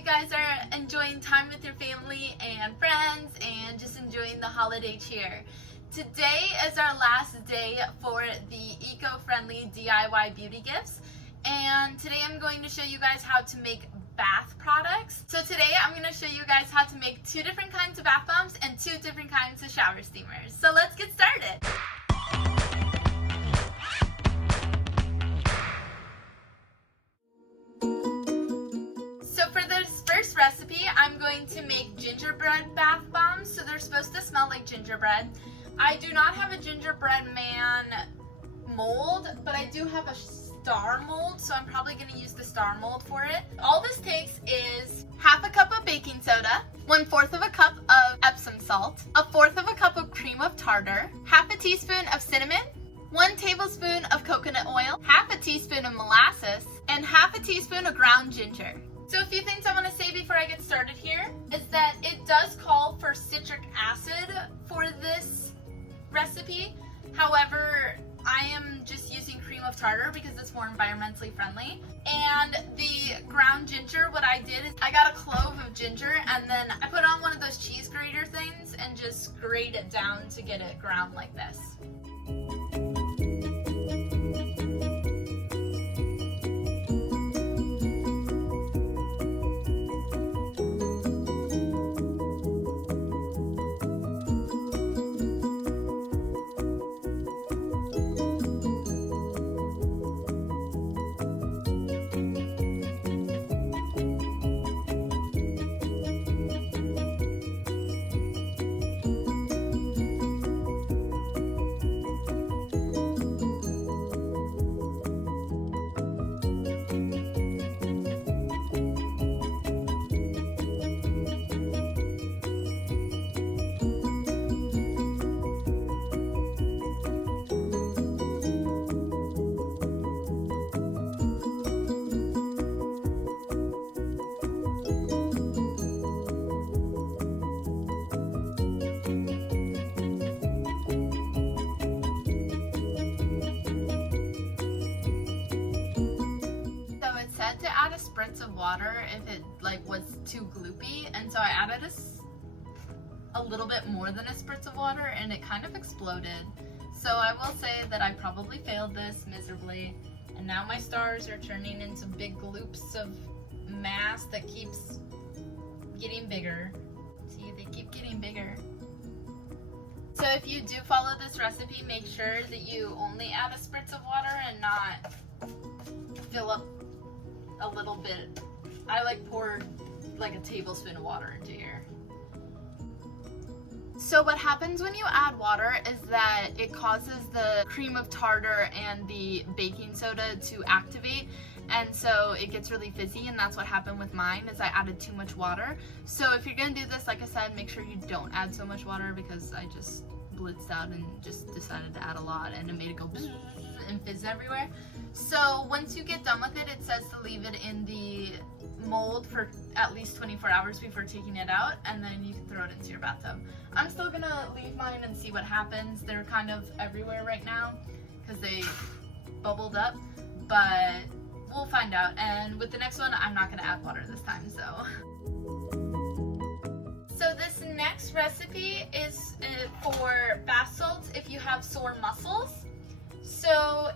you guys are enjoying time with your family and friends and just enjoying the holiday cheer. Today is our last day for the eco-friendly DIY beauty gifts, and today I'm going to show you guys how to make bath products. So today I'm going to show you guys how to make 2 different kinds of bath bombs and 2 different kinds of shower steamers. So let's get started. So for this first recipe, I'm going to make gingerbread bath bombs. So they're supposed to smell like gingerbread. I do not have a gingerbread man mold, but I do have a star mold, so I'm probably going to use the star mold for it. All this takes is half a cup of baking soda, 1/4 of a cup of Epsom salt, 1/4 of a cup of cream of tartar, half a teaspoon of cinnamon, 1 tablespoon of coconut oil, half a teaspoon of molasses, and half a teaspoon of ground ginger. So a few things I want to say before I get started here is that it does call for citric acid for this recipe. However, I am just using cream of tartar because it's more environmentally friendly. And the ground ginger, what I did is I got a clove of ginger and then I put on one of those cheese grater things and just grate it down to get it ground like this. To add a spritz of water if it was too gloopy, and so I added a little bit more than a spritz of water and it kind of exploded. So I will say that I probably failed this miserably, and now my stars are turning into big gloops of mass that keeps getting bigger. See, they keep getting bigger. So if you do follow this recipe, make sure that you only add a spritz of water and not fill up a little bit. I poured a tablespoon of water into here. So what happens when you add water is that it causes the cream of tartar and the baking soda to activate, and so it gets really fizzy, and that's what happened with mine is I added too much water. So if you're gonna do this, like I said, make sure you don't add so much water because I just blitzed out and just decided to add a lot and it made it go and fizz everywhere. So once you get done with it, it says to leave it in the mold for at least 24 hours before taking it out, and then you can throw it into your bathtub. I'm still gonna leave mine and see what happens. They're kind of everywhere right now because they bubbled up, but we'll find out. And with the next one, I'm not gonna add water this time, so. So this next recipe is for bath salts if you have sore muscles. So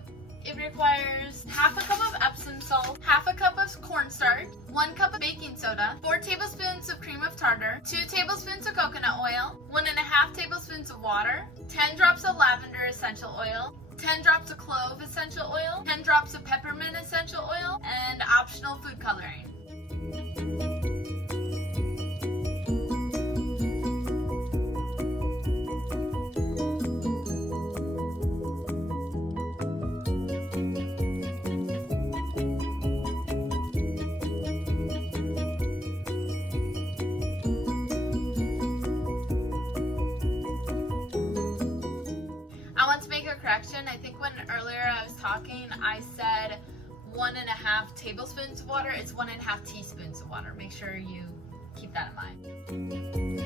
it requires half a cup of Epsom salt, half a cup of cornstarch, 1 cup of baking soda, 4 tablespoons of cream of tartar, 2 tablespoons of coconut oil, 1.5 tablespoons of water, 10 drops of lavender essential oil, 10 drops of clove essential oil, 10 drops of peppermint essential oil, and optional food coloring. Correction, I think when earlier I was talking, I said 1.5 tablespoons of water. It's 1.5 teaspoons of water. Make sure you keep that in mind.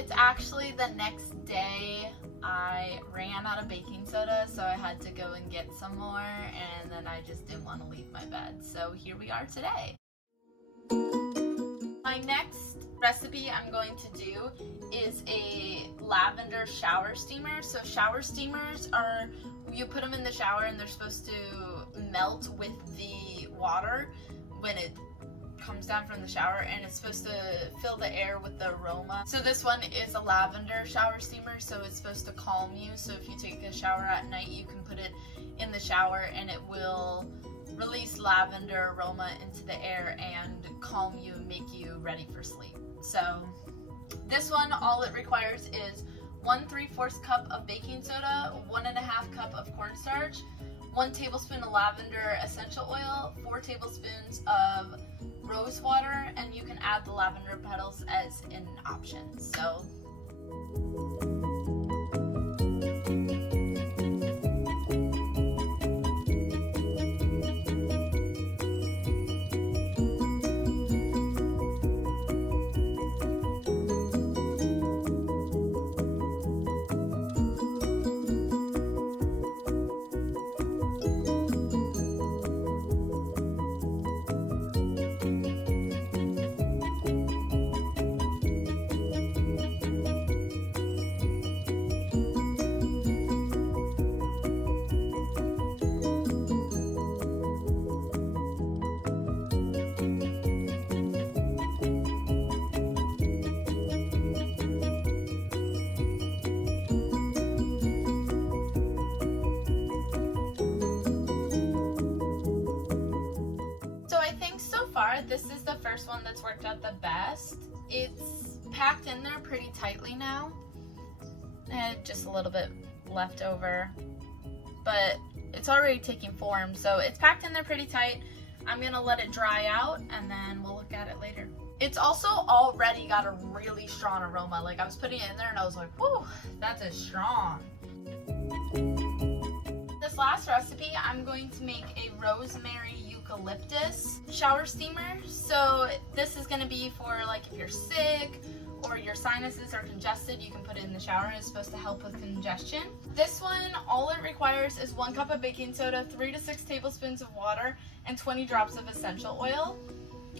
it's actually the next day. I ran out of baking soda, so I had to go and get some more, and then I just didn't want to leave my bed. So here we are today. My next recipe I'm going to do is a lavender shower steamer. So shower steamers are, you put them in the shower and they're supposed to melt with the water when it comes down from the shower, and it's supposed to fill the air with the aroma. So this one is a lavender shower steamer, so it's supposed to calm you. So if you take a shower at night, you can put it in the shower and it will release lavender aroma into the air and calm you and make you ready for sleep. So this one, all it requires is 1 3/4 cup of baking soda, 1.5 cup of cornstarch, 1 tablespoon of lavender essential oil, 4 tablespoons of rose water, and you can add the lavender petals as an option. So this is the first one that's worked out the best. It's packed in there pretty tightly now. I had just a little bit left over, but it's already taking form, so it's packed in there pretty tight. I'm gonna let it dry out and then we'll look at it later. It's also already got a really strong aroma. Like, I was putting it in there and I was like, whew, that's a strong. This last recipe, I'm going to make a Rosemary Eucalyptus shower steamer. So this is going to be for, like, if you're sick or your sinuses are congested, you can put it in the shower. It's supposed to help with congestion. This one, all it requires is 1 cup of baking soda, 3 to 6 tablespoons of water, and 20 drops of essential oil.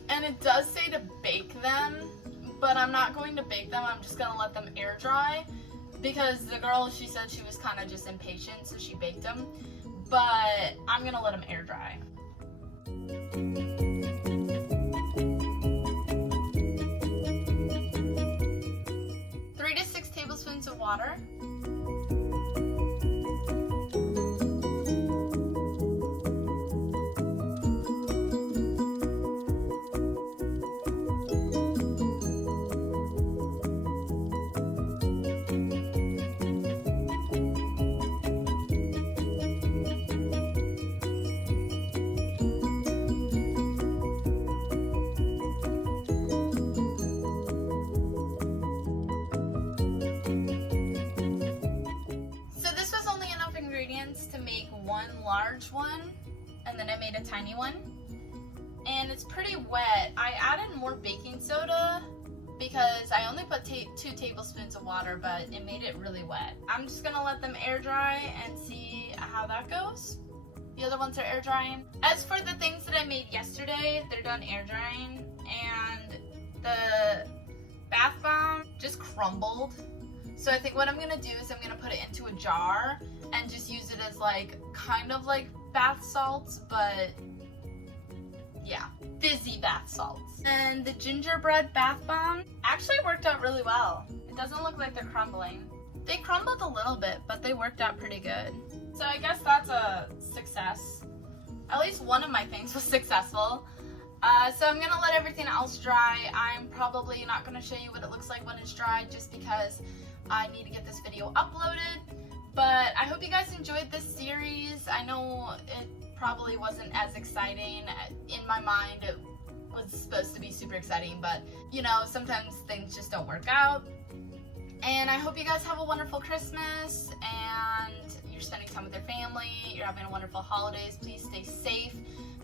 And it does say to bake them, but I'm not going to bake them. I'm just going to let them air dry, because the girl, she said she was kind of just impatient, so she baked them. But I'm going to let them air dry. 3 to 6 tablespoons of water. To make 1 large one, and then I made a tiny one, and it's pretty wet. I added more baking soda because I only put 2 tablespoons of water, but it made it really wet. I'm just gonna let them air dry and see how that goes. The other ones are air drying. As for the things that I made yesterday, they're done air drying, and the bath bomb just crumbled. So I think what I'm gonna do is I'm gonna put it into a jar and just use it as, like, kind of like bath salts, but yeah, fizzy bath salts. And the gingerbread bath bomb actually worked out really well. It doesn't look like they're crumbling. They crumbled a little bit, but they worked out pretty good. So I guess that's a success. At least one of my things was successful. So I'm gonna let everything else dry. I'm probably not gonna show you what it looks like when it's dry, just because I need to get this video uploaded. But I hope you guys enjoyed this series. I know it probably wasn't as exciting. In my mind, it was supposed to be super exciting, but you know, sometimes things just don't work out. And I hope you guys have a wonderful Christmas and you're spending time with your family. You're having a wonderful holidays. Please stay safe.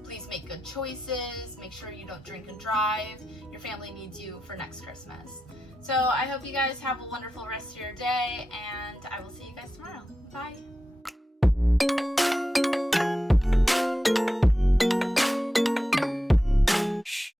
Please make good choices. Make sure you don't drink and drive. Your family needs you for next Christmas. So I hope you guys have a wonderful rest of your day, and I will see you guys tomorrow. Bye.